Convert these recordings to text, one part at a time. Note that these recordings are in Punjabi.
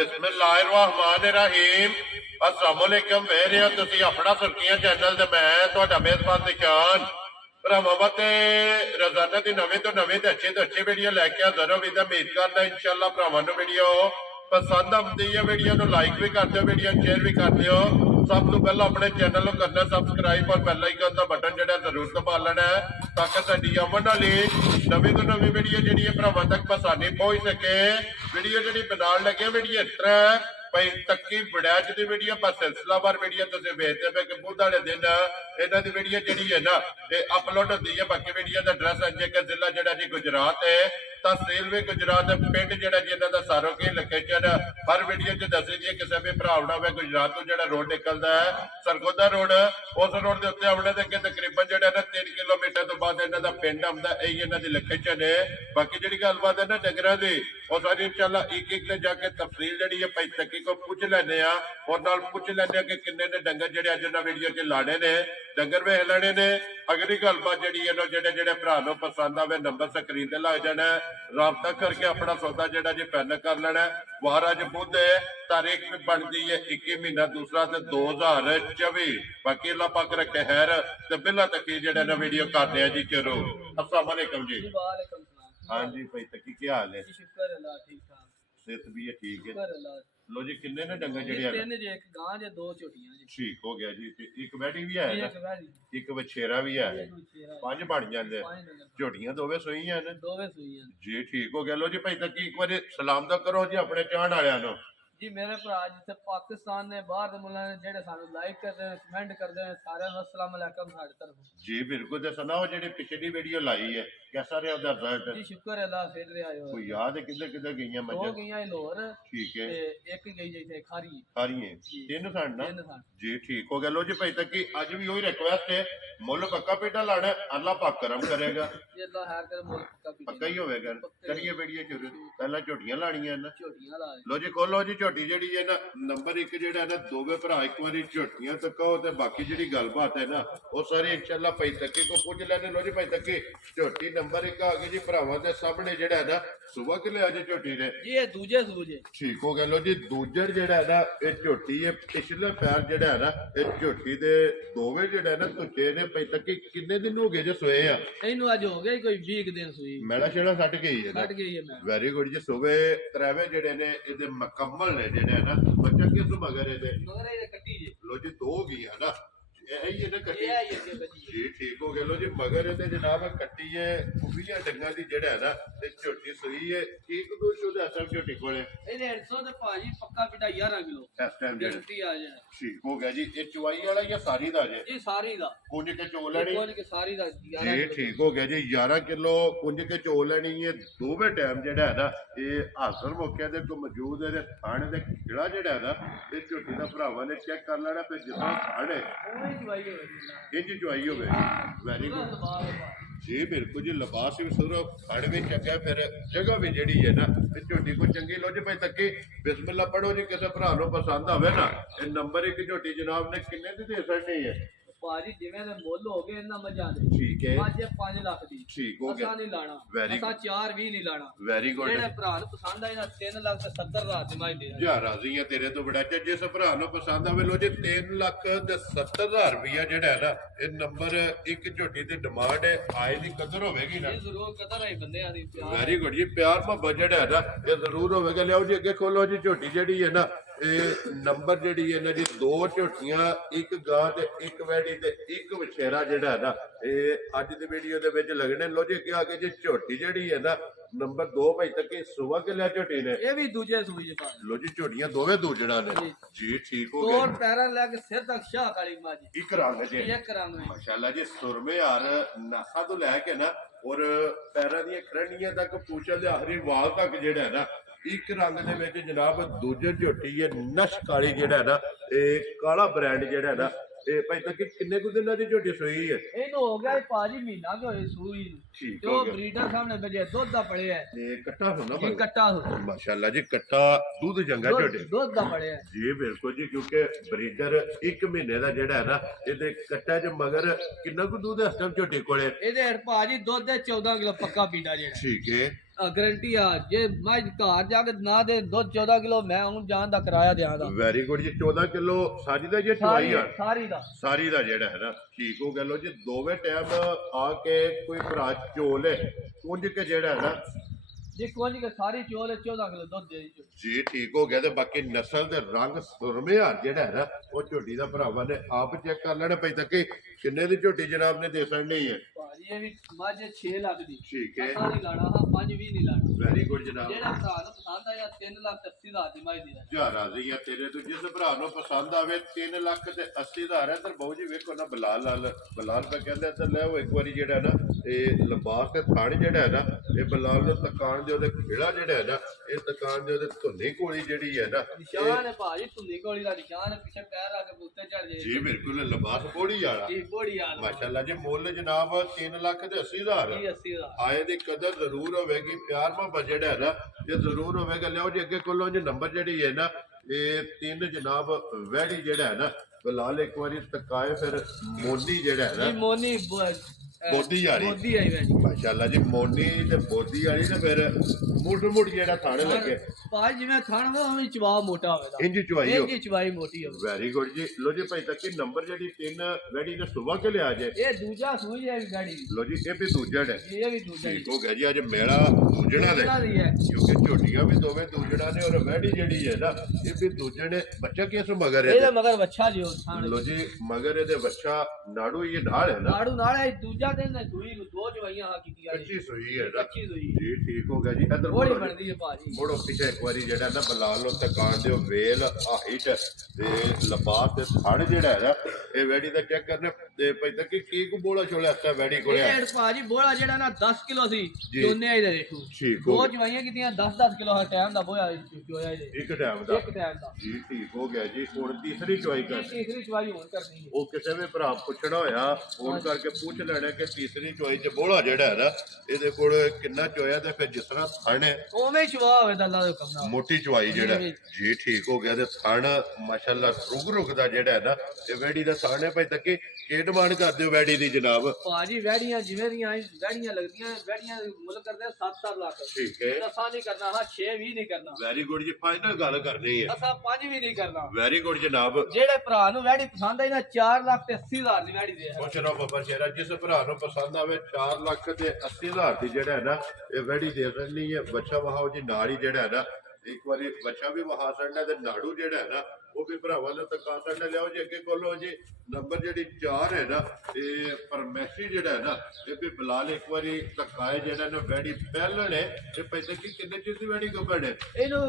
बिस्मिल्लाहिर्रहमानिर्रहीम अस्सलाम वालेकुम मेरे तुसी अपना सुर्खियां चैनल ते मैं ਤੁਹਾਡਾ ਮੇਜ਼ਬਾਨ ਨਿਸ਼ਾਨ ਭਰਾਵਾਂ ਤੇ ਰੋਜ਼ਾਨਾ ਦੀ ਨਵੇਂ ਤੋਂ अच्छी वीडियो लैके हाजिर होगी तो उम्मीद करना इंशाअल्लाह भरावां नूं वीडियो पसंद आती है वीडियो नूं लाइक भी कर दिओ वीडियो शेयर भी कर दिओ सब तो पहला अपने चैनल को करना सबसक्राइब और बेल आइकन का बटन जो जरूर दबा लेना है ताकि साडी आमन वाली नवी तो नवी वीडियो जी भरावां तक आसानी पहुंच सके वीडियो जी बनाने लगे वीडियो इस तरह भाई तक्की बड़ैच की वीडियो पर सिलसिलावार वीडियो तुम वेचते पे कि बुध वाले दिन इन्हों की वीडियो जी है ना ये अपलोड होती है बाकी वीडियो का एड्रैस है कि जिला जो जी गुजरात है तहसील भी गुजरात पिंड जो जी इन्हों का सारो की लोकेशन हर वीडियो च दसी दी किसी भी भरावना हो गुजरात तो जो रोड निकलता है सरगोदा रोड उस रोड के उत्ते आने के तकरीबन जो 3 किलोमीटर तो बाद इन्हों का पिंड आता यही इन्हों की लोकेशन है बाकी जी गलबात है ना डंगर की वो सारी इंशाल्लाह एक ने जाके तफसील जी है भाई तकी को पूछ लेने और नाल पूछ लेने कि किन्ने ने डंगर जेडे अज ना वीडियो च लाने ने डंगर वेख लेने ने अगली गलबात जी जेडे जेडे भरा नो पसंद आवे नंबर स्क्रीन ते लग जाना राबता करके अपना सौदा जेडा जी फाइनल कर लेना वार अज बुध है तारीख भी बनती है 21 महीना दूसरा ते 2024 बाकी अल्लाह पाक रखे खैर ते बिल्ला तक जेडा ना वीडियो करते हैं जी चलो अस्सलाम वालेकुम जी हाँ जी भाई तकी क्या हाल है शुक्र अल्लाह ठीक ठाक सेहत भी है ठीक है शुक्र अल्लाह लो जी किन्ने ने डंगर जेडे है तीन जे एक गां जे दो झोटियां जी ठीक हो गया जी ते एक बैठी भी है एक वैली एक वछेरा भी है एक चेहरा पंज बन जाते पांच नंबर झोटियां दोवे सूईयां ने दोवे सुईयां जी ठीक हो गया लो जी भाई तकी एक बार सलाम तो करो जी अपने चाहण वालियां नु जी मेरे भरा जिथे पाकिस्तान ने बाहर दे मुल्कां ने जेडे सानू लाइक करदे ने कमेंट करदे ने सारे नु अस्सलाम वालेकुम साडे तरफ जी बिल्कुल ते सुनाओ जेडी पिछली वीडियो लाई है कैसा रहा ओदा रिजल्ट जी शुक्र अल्लाह फिर रे आयो कोई याद है किधर किधर गईयां दो मज्जां गईयां लाहौर ठीक है ते एक गई जैसे खारी सारियां जी। तीन सन ना तीन सन जी ठीक हो गया लो जी भाई तकी अज भी वही रिक्वेस्ट है मुल पक्का पेटा लाना अल्लाह पाक करम करेगा ये अल्लाह खैर करे मुल्क का भी पक्का ही होवेगा करिए वीडियो शुरू पहला झोटियां लानियां ना झोटियां ला लो जी खोलो जी झोटी जेडी है ना नंबर एक जेड़ा ना दोवे भरा एक बारी झोटियां तको ते बाकी जेडी गलबात है ना वो सारी इंशाल्लाह भाई तकी को पूछ लेने लो जी भाई तकी झोटी नंबर एक आ गई जी भरावां दे सामने जेड़ा है ना सुबह के ले आज झोटी ने जी ये दूजे सूजे ठीक हो गया लो जी दूजर जेड़ा है ना ये झोटी है पिछले पैर जेड़ा है ना ये झोटी दे दोवे जेड़ा है ना तुचे ने भाई तकी किन्ने दिन हो गए जो सोए आ ਇਹਨੂੰ ਅੱਜ ਹੋ ਗਏ ਕੋਈ 20 दिन सुई मैला छेड़ा सट गई है ना ਕੱਟ ਗਈ ਹੈ ਮੈਂ वेरी गुड जी सुबह त्रैवे जेड़े ने इहदे मुकम्मल ने जेड़े है ना बच्चा किस मगर इहदे मगर ये कट्टी जी लो जी दो गई है ना यही है ना कट्टी ये आई है बची जी ठीक हो गया लो जी मगर इहदे जनाब कट्टी है कुबिया डंगा दी जेड़ा है ना ते झोटी सुई है ठीक दूर शुदा सब झोटी कोले ਇਹਦੇ 150 ਤੇ ਭਾਜੀ ਪੱਕਾ ਪਿਟਾ 11 ਕਿਲੋ इस टाइम जेड़ा ਗਰੰਟੀ ਆ ਜਾਏ ठीक हो गया जी ये चुवाई वाला या सारी दा जे ਜੀ ਸਾਰੀ ਦਾ कुंज के चो लेनी ਕੋਲ ਕੇ ਸਾਰੀ ਦਾ 11 जी ਕਿਲੋ ठीक हो गया जी 11 किलो कुंज के चो लेनी है दोवे टाइम जेड़ा है ना ये हासिल मौके दे को मौजूद है थाने दे खिड़ा जेड़ा है ना ये झोटी दा भरावां ने चेक कर लेना फिर जितना थाने ਉਹ ਹੀ ਦਵਾਈ ਹੈ इंज चुवाई होवे वेरी गुड जी बिल्कुल जी लिबास भी सुरो खड़ भी चंगा फिर जगह भी जेड़ी है ना ते झोटी को चंगी लो जी भाई तकी बिस्मिल्लाह पढ़ो जी किसी भरा नो पसंद आवे ना ये नंबर एक झोटी जनाब ने किन्ने दी दे सकनी है ਭਾਜੀ ਜਿਵੇਂ ਦੇ ਮੁੱਲ ਹੋ ਗਏ ਇਹਨਾਂ ਮੱਝਾਂ ਦੇ ठीक है ਅੱਜ 5 ਲੱਖ ਦੀ ठीक हो ਅਸਾਂ गया ਨਹੀਂ ਲਾਣਾ Very ਅਸਾਂ 4 20 ਨਹੀਂ ਲਾਣਾ वेरी गुड ਜਿਹੜੇ ਭਰਾ ਨੂੰ ਪਸੰਦ ਆਏ ਨਾ 3 ਲੱਖ ਤੇ 70 ਹਜ਼ਾਰ ਦੀ ਮਾਈ ਦੇ ਜਾ ਰਾਜ਼ੀ ਹੈ ਤੇਰੇ ਤੋਂ ਬੜਾ ਜਿਸ ਭਰਾ ਨੂੰ ਪਸੰਦ ਆਵੇ ਲੋ ਜੀ 3,70,000 ਰੁਪਇਆ ਜਿਹੜਾ ਹੈ ਨਾ ਇਹ ਨੰਬਰ ਇੱਕ ਝੋਟੀ ਦੀ ਡਿਮਾਂਡ ਹੈ ਆਏ ਦੀ ਕਦਰ ਹੋਵੇਗੀ ਨਾ ਇਹ ਜ਼ਰੂਰ ਕਦਰ ਹੈ ਬੰਦਿਆਂ ਦੀ ਪਿਆਰ ਵੈਰੀ ਗੁੱਡ ਜੀ ਪਿਆਰ ਮੁਹੱਬਤ ਜਿਹੜਾ ਹੈ ਨਾ ਇਹ ਜ਼ਰੂਰ ਹੋਵੇਗਾ ਲਿਆਓ ਜੀ ਅੱਗੇ ਖੋਲੋ ਜੀ ਝੋਟੀ ਜਿਹੜੀ ਹੈ ਨਾ ਇਹ ਨੰਬਰ ਜਿਹੜੀ ਹੈ ਨਾ ਜੀ ਦੋ ਝੋਟੀਆਂ ਇੱਕ ਗਾਂ ਤੇ ਇੱਕ ਵੈੜੀ ਤੇ ਇੱਕ ਵਛੇਰਾ ਜਿਹੜਾ ਹੈ ਨਾ ਇਹ ਅੱਜ ਦੀ ਵੀਡੀਓ ਦੇ ਵਿੱਚ ਲੱਗਣੇ ਲੋ ਜੀ ਅੱਗੇ ਆ ਕੇ ਜੀ ਝੋਟੀ ਜਿਹੜੀ ਹੈ ਨਾ ਨੰਬਰ 2 ਭਾਈ ਤੱਕ ਸੁਬਹ ਕੇ ਲਿਆ ਝੋਟੀ ਨੇ ਇਹ ਵੀ ਦੂਜੇ ਸੂਈ ਜੀ ਭਾਜੀ ਲੋ ਜੀ ਝੋਟੀਆਂ ਦੋਵੇਂ ਦੂਜੜਾ ਨੇ ਜੀ। ਜੀ ਠੀਕ ਹੋ ਤੋੜ ਗਏ ਪੈਰਾਂ ਲੈ ਕੇ ਸਿਰ ਤੱਕ ਸ਼ਾਹ ਕਾਲੀ ਮਾਜੀ ਇੱਕ ਰੰਗ ਜੇ ਇਹ ਕਰਾਂਗੇ ਮਾਸ਼ਾਅੱਲਾ ਜੀ ਸੁਰਮੇ ਹਾਰ ਨਾਸਾ ਤੋਂ ਲੈ ਕੇ ਨਾ ਔਰ ਪੈਰਾਂ ਦੀਆਂ ਖਰਣੀਆਂ ਤੱਕ ਪੂਛਾਂ ਦੇ ਆਖਰੀ ਵਾਲ ਤੱਕ ਜਿਹੜਾ ਹੈ ਨਾ ਇੱਕ ਰੰਗ ਦੇ ਵਿੱਚ ਜਨਾਬ ਦੂਜੇ ਝੋਟੀ ਹੈ ਨਸ਼ ਕਾਲੀ ਜਿਹੜਾ ਹੈ ਨਾ ਇਹ ਕਾਲਾ ਬ੍ਰਾਂਡ ਜਿਹੜਾ ਹੈ ਨਾ ਇਹ ਭਾਈ ਤੱਕ ਕਿੰਨੇ ਕੁ ਦਿਨਾਂ ਦੀ ਝੋਟੀ ਸੋਈ ਹੈ ਇਹਨੂੰ ਹੋ ਗਿਆ ਭਾਜੀ ਮਹੀਨਾ ਕੁ ਹੋਏ ਸੂਈ ਨੂੰ ਠੀਕ ਤੇ ਹੋ ਉਹ ਗਿਆ ਬਰੀਡਰ ਸਾਹਮਣੇ ਬਜੇ ਦੁੱਧ ਦਾ ਪੜਿਆ ਹੈ ਇਹ ਕੱਟਾ ਹੁੰਦਾ ਇਹ ਕੱਟਾ ਹੋ ਮਾਸ਼ਾਅੱਲਾ ਜੀ ਕੱਟਾ ਦੁੱਧ ਚੰਗਾ ਝੋਟੀ ਦੁੱਧ ਦਾ ਪੜਿਆ ਹੈ ਜੀ ਬਿਲਕੁਲ ਜੀ ਕਿਉਂਕਿ ਬਰੀਡਰ 1 ਮਹੀਨੇ ਦਾ ਜਿਹੜਾ ਹੈ ਨਾ ਇਹਦੇ ਕੱਟਾ ਚ ਮਗਰ ਕਿੰਨਾ ਕੁ ਦੁੱਧ ਹੈ ਇਸ ਟਾਈਮ ਝੋਟੀ ਕੋਲੇ ਇਹਦੇ ਹਰ ਭਾਜੀ ਦੁੱਧ ਦੇ 14 ਕਿਲੋ ਪੱਕਾ ਪੀਂਦਾ ਜਿਹੜਾ ਠੀਕ ਹੈ ਗਰੰਟੀ ਆ ਜੇ ਮੈਂ ਘਰ ਜਾ ਕੇ ਨਾ ਦੇ ਦੁੱਧ 14 ਕਿਲੋ ਮੈਂ ਹੁਣ ਜਾਣ ਦਾ ਕਿਰਾਇਆ ਦਿਆਂਗਾ ਵੈਰੀ ਗੁੱਡ ਜੀ 14 ਕਿਲੋ ਸਾਰੀ ਦਾ ਜੇ ਚਵਾਈ ਆ ਸਾਰੀ ਦਾ ਸਾਰੀ ਦਾ ਜਿਹੜਾ ਹੈ ਨਾ ਠੀਕ ਹੋ ਗਿਆ ਲੋ ਜੀ ਦੋਵੇਂ ਟਾਈਮ ਆ ਕੇ ਕੋਈ ਭਰਾ ਚੋਲੇ ਕੁੰਝ ਕੇ ਜਿਹੜਾ ਹੈ ਨਾ ਜੇ ਕੋਈ ਨਹੀਂ ਸਾਰੀ ਚੋਲ 14 ਕਿਲੋ ਦੁੱਧ ਦੇ ਦੀ ਜੀ ਠੀਕ ਹੋ ਗਿਆ ਤੇ ਬਾਕੀ ਨਸਲ ਦੇ ਰੰਗ ਸੁਰਮਿਆ ਜਿਹੜਾ ਹੈ ਨਾ ਉਹ ਝੋਟੀ ਦਾ ਭਰਾਵਾਂ ਨੇ ਆਪ ਚੈੱਕ ਕਰ ਲੈਣਾ ਪਈ ਤੱਕ ਕਿੰਨੇ ਦੀ ਝੋਟੀ ਜਨਾਬ ਨੇ ਦੇ ਸਕਣੀ ਹੈ ਭਾਜੀ ਇਹ ਵੀ ਮੱਝ 6 ਲੱਖ ਦੀ ਠੀਕ ਹੈ ਅਸਾਂ ਨਹੀਂ ਲਾਣਾ ਹਾਂ 5 ਵੀ ਨਹੀਂ ਲਾਣਾ ਵੈਰੀ ਗੁੱਡ ਜਨਾਬ ਜਿਹੜਾ ਭਰਾ ਨੂੰ ਪਸੰਦ ਆਇਆ 3 ਲੱਖ 80 ਹਜ਼ਾਰ ਦੀ ਮੱਝ ਦੀ ਜਾ ਰਾਜ਼ੀ ਆ ਤੇਰੇ ਤੋਂ ਜਿਸ ਭਰਾ ਨੂੰ ਪਸੰਦ ਆਵੇ 3 ਲੱਖ ਤੇ 80 ਹਜ਼ਾਰ ਹੈ ਤੇ ਬਹੁ ਜੀ ਵੇਖੋ ਨਾ ਬਲਾਲ ਪਾ ਕਹਿੰਦੇ ਤੇ ਲੈ ਉਹ ਇੱਕ ਵਾਰੀ ਜਿਹੜਾ ਨਾ ਇਹ ਲੰਬਾਸ ਤੇ ਥਾਣ ਜਿਹੜਾ ਹੈ ਨਾ ਇਹ ਬਲਾਲ ਨੂੰ ਤਕਾਨ ਦੇ ਉਹਦੇ ਖੇੜਾ ਜਿਹੜਾ ਹੈ ਨਾ ਇਹ ਤਕਾਨ ਦੇ ਉਹਦੇ ਧੁੰਨੀ ਕੋਲੀ ਜਿਹੜੀ ਹੈ ਨਾ ਨਿਸ਼ਾਨ ਹੈ ਭਾਜੀ ਧੁੰਨੀ ਕੋਲੀ ਦਾ ਨਿਸ਼ਾਨ ਹੈ ਪਿੱਛੇ ਪੈਰ ਆ ਕੇ ਬੁੱਤੇ ਚੜ ਜੇ ਜੀ ਬਿਲਕੁਲ ਲੰਬਾਸ ਬੋੜੀ ਵਾਲਾ ਜੀ ਬੋੜੀ ਆ ਮਾਸ਼ਾਅੱਲਾ ਜੀ ਮੁੱਲ ਜਨਾਬ 3 ਲੱਖ ਤੇ 80 ਹਜ਼ਾਰ ਜੀ 80 ਹਜ਼ਾਰ ਆਏ ਦੀ ਕਦਰ ਜ਼ਰੂਰ ਹੋਵੇਗੀ ਪਿਆਰ ਮੁਹੱਬਤ ਜਿਹੜਾ ਹੈ ਨਾ ਇਹ ਜ਼ਰੂਰ ਹੋਵੇਗਾ ਲਿਓ ਜੀ ਅੱਗੇ ਕੋਲੋਂ ਜੀ ਨੰਬਰ ਜਿਹੜੀ ਹੈ ਨਾ ਇਹ 3 ਜਨਾਬ ਵੈੜੀ ਜਿਹੜਾ ਹੈ ਨਾ ਬਲਾਲ ਇੱਕ ਵਾਰੀ ਤਕਾਏ ਫਿਰ ਮੋਨੀ ਜਿਹੜਾ ਹੈ ਜੀ ਨਾ ਮੋਨੀ ਬੋਦੀ ਵਾਲੀ ਮੋਦੀ ਆਈ ਵੈਜੀ ਮਾਸ਼ਾਅੱਲਾ ਜੀ ਮੋਨੀ ਤੇ ਬੋਦੀ ਵਾਲੀ ਤੇ ਫਿਰ ਮੁੱਢ ਜਿਹੜਾ ਥਾਣੇ ਲੱਗੇ ਭਾਈ ਜਿਵੇਂ ਥਣ ਵਾ ਉਵੇਂ ਚਵਾ ਮੋਟਾ ਹੋਵੇਗਾ ਇੰਜ ਚੁਆਈ ਹੋ ਇੰਜੀ ਚਵਾਈ ਮੋਟੀ ਹੋਵੇ ਵੈਰੀ ਗੁੱਡ ਜੀ ਲੋ ਜੀ ਭਾਈ ਤੱਕ ਨੰਬਰ ਜਿਹੜੀ 3 ਵੈੜੀ ਨੇ ਸੁਬਾ ਕੇ ਲਿਆ ਜੇ ਇਹ ਦੂਜਾ ਸੂਈ ਹੈ ਗਾੜੀ ਲੋ ਜੀ ਇਹ ਵੀ ਦੂਜਾ ਹੈ ਇਹ ਵੀ ਦੂਜਾ ਠੀਕ ਹੋ ਗਿਆ ਜੀ ਅੱਜ ਮੇਲਾ ਦੂਜਣਾ ਦੇ ਦੀ ਹੈ ਕਿਉਂਕਿ ਝੋਟੀਆਂ ਵੀ ਦੋਵੇਂ ਦੂਜਣਾ ਨੇ ਔਰ ਵੈੜੀ ਜਿਹੜੀ ਹੈ ਨਾ ਇਹ ਵੀ ਦੂਜੇ ਨੇ ਬੱਚਾ ਕਿਸ ਮਗਰ ਹੈ ਇਹਦੇ ਮਗਰ ਬੱਚਾ ਜਿਓ ਥਾਣ ਲੋ ਜੀ ਮਗਰ ਇਹਦੇ ਬੱਚਾ ਨਾੜੂ ਇਹ ਨਾਲ ਹੈ ਨਾ ਨਾੜੂ ਨਾਲ ਹੈ ਦੂਜਾ ਦਿਨ ਹੈ ਸੂਈ ਨੂੰ ਦੋ ਜਵਾਈਆਂ ਆ ਕੀਤੀਆਂ ਕੱਚੀ ਸੂਈ ਹੈ ਨਾ ਕੱਚੀ ਸੂਈ ਜੀ ਠੀਕ ਹੋ ਗਿਆ ਜੀ ਇਧਰ ਬੋੜੀ ਬਣਦੀ ਹੈ ਭਾਜੀ ਮੋੜੋ ਪਿੱਛੇ ਇੱਕ ਵਾਰੀ ਜਿਹੜਾ ਨਾ ਬਲਾਲ ਨੂੰ ਤਕਾਨ ਦਿਓ ਵੇਲ ਹਾਈਟ ਤੇ ਲਬਾਸ ਤੇ ਥੜ ਜਿਹੜਾ ਹੈ ਨਾ ਇਹ ਵੈੜੀ ਦਾ ਚੈੱਕ ਕਰਨੇ ਤੇ ਭਾਈ ਤੱਕ ਕੀ ਕੋ ਬੋਲਾ ਛੋਲਿਆ ਅੱਛਾ ਵੈੜੀ ਕੋਲੇ ਇਹ ਭਾਜੀ ਬੋੜਾ ਜਿਹੜਾ ਨਾ 10 ਕਿਲੋ ਸੀ ਦੋਨੇ ਆਈ ਦੇ ਦੇਖੋ ਠੀਕ ਹੋ ਦੋ ਜਵਾਈਆਂ ਕੀਤੀਆਂ 10-10 ਕਿਲੋ ਹਰ ਟਾਈਮ ਦਾ ਬੋਇਆ ਚੋਇਆ ਜੀ ਇੱਕ ਟਾਈਮ ਦਾ ਇੱਕ ਟਾਈਮ ਦਾ ਜੀ ਠੀਕ ਹੋ ਗਿਆ ਜੀ ਹੁਣ ਤੀਸਰੀ ਚੁਆਈ ਕਰ ਤੀਸਰੀ ਚਵਾਈ ਹੁਣ ਕਰਨੀ ਹੈ ਉਹ ਕਿਸੇ ਵੀ ਭਰਾ ਪੁੱਛਣਾ ਹੋਇਆ ਫੋਨ ਕਰਕੇ ਪੁੱਛ ਲੈਣਾ ਕਿ ਤੀਸਰੀ ਚੁਆਈ ਚ ਬੋਲਾ ਜਿਹੜਾ ਹੈ ਨਾ ਇਹਦੇ ਕੋਲ ਕਿੰਨਾ ਚੋਇਆ ਤੇ ਫਿਰ ਜਿਸ ਤਰ੍ਹਾਂ ਥਣ ਹੈ ਉਵੇਂ ਚਵਾ ਹੋਵੇ ਤਾਂ ਅੱਲਾ ਦੇ ਹੁਕਮ ਨਾਲ ਮੋਟੀ ਚੁਆਈ ਜਿਹੜਾ ਜੀ ਠੀਕ ਹੋ ਗਿਆ ਤੇ ਥਣ ਮਾਸ਼ਾਅੱਲਾ ਰੁਕ ਦਾ ਜਿਹੜਾ ਹੈ ਨਾ ਇਹ ਵੈੜੀ ਦਾ ਥਣ ਹੈ ਭਾਈ ਤੱਕੇ ਕੀ ਡਿਮਾਂਡ ਕਰਦੇ ਹੋ ਵੈੜੀ ਦੀ ਜਨਾਬ ਭਾਜੀ ਵੈੜੀਆਂ ਜਿਵੇਂ ਦੀਆਂ ਵੈੜੀਆਂ ਲੱਗਦੀਆਂ ਵੈੜੀਆਂ ਮੁੱਲ ਕਰਦੇ 7-7 ਲੱਖ ਠੀਕ ਹੈ ਅਸਾਂ ਨਹੀਂ ਕਰਨਾ ਹਾਂ 6 ਵੀ ਨਹੀਂ ਕਰਨਾ ਵੈਰੀ ਗੁੱਡ ਜੀ ਫਾਈਨਲ ਗੱਲ ਕਰਨੀ ਹੈ ਅਸਾਂ 5 ਵੀ ਨਹੀਂ ਕਰਨਾ ਵੈਰੀ ਗੁੱਡ ਜਨਾਬ ਜਿਹੜੇ ਭਰਾ ਨੂੰ ਵੈੜੀ ਪਸੰਦ ਆਈ ਨਾ 4 ਲੱਖ ਤੇ 80 ਹਜ਼ਾਰ ਦੀ ਵੈੜੀ ਦੇ ਪੁੱਛ ਰਹਾ ਬਾਬਾ ਸ਼ੇਰਾ ਜਿਸ ਭਰਾ ਨੂੰ ਪਸੰਦ ਆਵੇ 4 ਲੱਖ ਤੇ 80 ਹਜ਼ਾਰ ਦੀ ਜਿਹੜਾ ਹੈ ਨਾ ਇਹ ਵੈੜੀ ਦੇ ਸਕਣੀ ਹੈ ਬੱਚਾ ਵਹਾਓ ਜੀ ਨਾਲ ਹੀ ਜਿਹੜਾ ਹੈ ਨਾ ਇੱਕ ਵਾਰੀ ਬੱਚਾ ਵੀ ਵਹਾ ਸਕਦਾ ਤੇ ਨਾੜੂ ਜਿਹੜਾ ਹੈ ਨਾ ਉਹ ਵੀ ਭਰਾਵਾਂ ਨੂੰ ਤੱਕਾ ਸਕਦਾ ਲਿਆਓ ਜੀ ਅੱਗੇ ਕੋਲੋਂ ਜੀ ਨੰਬਰ ਜਿਹੜੀ 4 ਹੈ ਨਾ ਇਹ ਪਰਮੈਸੀ ਜਿਹੜਾ ਹੈ ਨਾ ਇਹ ਵੀ ਬਲਾਲ ਇੱਕ ਵਾਰੀ ਤੱਕਾਏ ਜਿਹੜਾ ਨਾ ਵੈੜੀ ਪਹਿਲਣ ਹੈ ਤੇ ਪੈਸੇ ਕੀ ਕਿੰਨੇ ਚਿਰ ਦੀ ਵੈੜੀ ਗੱਬੜ ਹੈ ਇਹਨੂੰ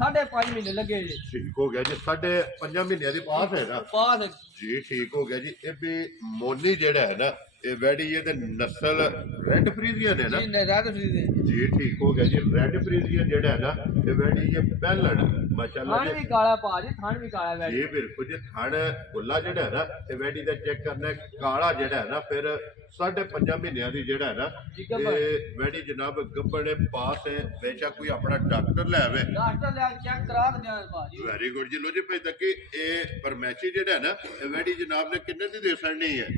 5.5 ਮਹੀਨੇ ਲੱਗੇ ਜੀ ਠੀਕ ਹੋ ਗਿਆ ਜੀ 5.5 ਮਹੀਨਿਆਂ ਦੀ ਪਾਸ ਹੈ ਨਾ ਬਾਅਦ ਜੀ ਠੀਕ ਹੋ ਗਿਆ ਜੀ ਇਹ ਵੀ ਮੋਨੀ ਜਿਹੜਾ ਹੈ ਨਾ ਇਹ ਵੈੜੀ ਇਹਦੇ ਨਸਲ ਰੈੱਡ ਫਰੀਜ਼ੀਅਨ ਹੈ ਨਾ ਜੀ ਰਾਤ ਫਰੀ ਦੇ ਜੀ ਠੀਕ ਹੋ ਗਿਆ ਜੀ ਰੈੱਡ ਫਰੀਜ਼ੀਅਨ ਜਿਹੜਾ ਹੈ ਨਾ ਇਹ ਵੈੜੀ ਇਹ ਪਹਿਲਣ ਮਾਸ਼ਾਅੱਲਾ ਥਣ ਵੀ ਕਾਲਾ ਭਾਜੀ ਥਣ ਵੀ ਕਾਲਾ ਵੈੜੀ ਇਹ ਬਿਲਕੁਲ ਜੀ ਥਣ ਗੁੱਲਾ ਜਿਹੜਾ ਹੈ ਨਾ ਇਹ ਵੈੜੀ ਦਾ ਚੈੱਕ ਕਰਨਾ ਹੈ, ਕਾਲਾ ਜਿਹੜਾ ਹੈ ਨਾ ਫਿਰ 5.5 ਮਹੀਨਿਆਂ ਦੀ ਜਿਹੜਾ ਹੈ ਨਾ ਇਹ ਵੈੜੀ ਜਨਾਬ ਗੱਬੜੇ ਪਾਸ ਹੈ ਬੇਸ਼ੱਕ ਕੋਈ ਆਪਣਾ ਡਾਕਟਰ ਲੈ ਆਵੇ ਡਾਕਟਰ ਲੈ ਚੈੱਕ ਕਰਾ ਦਿਆਂ ਭਾਜੀ ਵੈਰੀ ਗੁੱਡ ਜੀ ਲੋ ਜੀ ਭਾਈ ਤੱਕ ਇਹ ਪਰਮੈਸ਼ੀ ਜਿਹੜਾ ਹੈ ਨਾ ਇਹ ਵੈੜੀ ਜਨਾਬ ਨੇ ਕਿੰਨੇ ਦੀ ਦੇ ਸਕਣੀ ਹੈ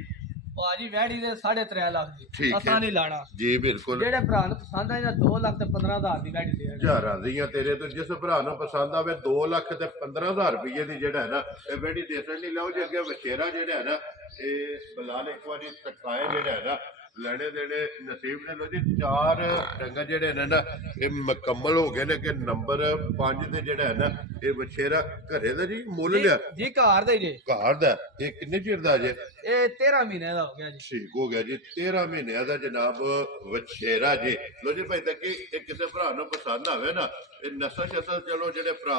ਭਾਜੀ ਵੈੜੀ ਦੇ 3.5 ਲੱਖ ਦੀ ਠੀਕ ਹੈ। ਅਸਾਂ ਨਹੀਂ ਲਾਣਾ ਜੀ ਬਿਲਕੁਲ ਜਿਹੜੇ ਭਰਾ ਨੂੰ ਪਸੰਦ ਆਈ ਨਾ 2 ਲੱਖ ਤੇ 15 ਹਜ਼ਾਰ ਦੀ ਵੈੜੀ ਦੇ ਹਜ਼ਾਰਾਂ ਦੀਆਂ ਤੇਰੇ ਤੋਂ ਜਿਸ ਭਰਾ ਨੂੰ ਪਸੰਦ ਆਵੇ 2 ਲੱਖ ਤੇ 15,000 ਰੁਪਏ ਦੀ ਜਿਹੜਾ ਹੈ ਨਾ ਇਹ ਵੈੜੀ ਦੇ ਸਕਣੀ ਲਓ ਜੀ ਅੱਗੇ ਵਛੇਰਾ ਜਿਹੜਾ ਹੈ ਨਾ ਇਹ ਬਲਾਲ ਇੱਕ ਵਾਰੀ ਤਕਾਏ ਜਿਹੜਾ ਹੈ ਨਾ ਲੈਣੇ ਦੇਣੇ ਨਸੀਬ ਨੇ ਲੋ ਜੀ 4 ਡੰਗਾ ਜਿਹੜੇ ਨੇ ਨਾ ਇਹ ਮੁਕੰਮਲ ਹੋ ਗਏ ਨੇ ਕਿ ਨੰਬਰ 5 ਤੇ ਜਿਹੜਾ ਹੈ ਨਾ ਇਹ ਵਛੇਰਾ ਘਰੇ ਦਾ ਜੀ ਮੁੱਲ ਲਿਆ ਜੀ ਘਰ ਦੇ ਜੀ ਘਰ ਦਾ ਇਹ ਕਿੰਨੇ ਚਿਰ ਦਾ ਜੇ ਇਹ 13 ਮਹੀਨੇ ਦਾ ਹੋ ਗਿਆ ਜੀ ਠੀਕ ਹੋ ਗਿਆ ਜੀ 13 ਮਹੀਨਿਆਂ ਦਾ ਜਨਾਬ ਵਛੇਰਾ ਜੀ ਲੋ ਜੀ ਭਾਈ ਤੱਕ ਇਹ ਕਿਸੇ ਭਰਾ ਨੂੰ ਪਸੰਦ ਆਵੇ ਨਾ ਇਹ ਨਸਲ ਸ਼ਸਲ ਚਲੋ ਜਿਹੜੇ ਭਰਾ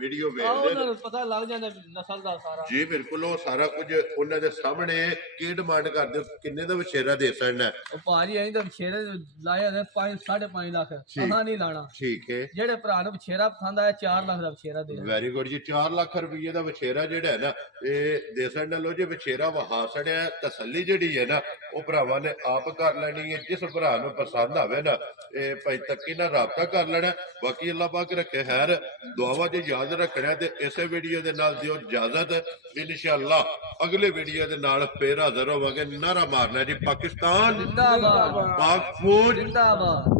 ਵੀਡੀਓ ਵੇਖਦੇ ਉਹਨਾਂ ਨੂੰ ਪਤਾ ਲੱਗ ਜਾਂਦਾ ਨਸਲ ਦਾ ਸਾਰਾ ਜੀ ਬਿਲਕੁਲ ਉਹ ਸਾਰਾ ਕੁਝ ਉਹਨਾਂ ਦੇ ਸਾਹਮਣੇ ਕੀ ਡਿਮਾਂਡ ਕਰਦੇ ਹੋ ਕਿੰਨੇ ਦਾ ਵਛੇਰਾ ਦੇ ਸਕਣਾ ਉਹ ਭਾਜੀ ਐਂ ਤਾਂ ਛੇਰੇ ਲਾਇਆ ਦੇ 5.5 ਲੱਖ ਅਸਾਂ ਨਹੀਂ ਲਾਣਾ ਠੀਕ ਹੈ ਜਿਹੜੇ ਭਰਾ ਨੂੰ ਛੇਰਾ ਪਸੰਦ ਆਇਆ 4 ਲੱਖ ਦਾ ਛੇਰਾ ਦੇ ਵੈਰੀ ਗੁੱਡ ਜੀ 4 ਲੱਖ ਰੁਪਏ ਦਾ ਵਛੇਰਾ ਜਿਹੜਾ ਹੈ ਨਾ ਇਹ ਦੇ ਸਕਣਾ ਲੋ ਜੀ ਵਛੇਰਾ ਵਹਾ ਸੜਿਆ ਤਸੱਲੀ ਜਿਹੜੀ ਹੈ ਨਾ ਉਹ ਭਰਾਵਾਂ ਨੇ ਆਪ ਕਰ ਲੈਣੀ ਹੈ ਜਿਸ ਭਰਾ ਨੂੰ ਪਸੰਦ ਆਵੇ ਨਾ ਇਹ ਭਾਈ ਤੱਕੀ ਨਾਲ ਰਾਬਤਾ ਕਰ ਲੈਣਾ ਬਾਕੀ ਅੱਲਾਹ ਪਾਕ ਰੱਖੇ ਖੈਰ ਦੁਆਵਾਂ 'ਚ ਯਾਦ ਰੱਖਣਾ ਤੇ ਇਸੇ ਵੀਡੀਓ ਦੇ ਨਾਲ ਦਿਓ ਇਜਾਜ਼ਤ ਇਨਸ਼ਾਅੱਲਾ ਅਗਲੇ ਵੀਡੀਓ ਦੇ ਨਾਲ ਫੇਰ ਹਾਜ਼ਰ ਹੋਵਾਂਗੇ ਨਾਰਾ ਮਾਰਨਾ ਜੀ ਪਾਕਿਸਤਾਨ ਜ਼ਿੰਦਾਬਾਦ ਪਾਕ ਫੌਜ ਜ਼ਿੰਦਾਬਾਦ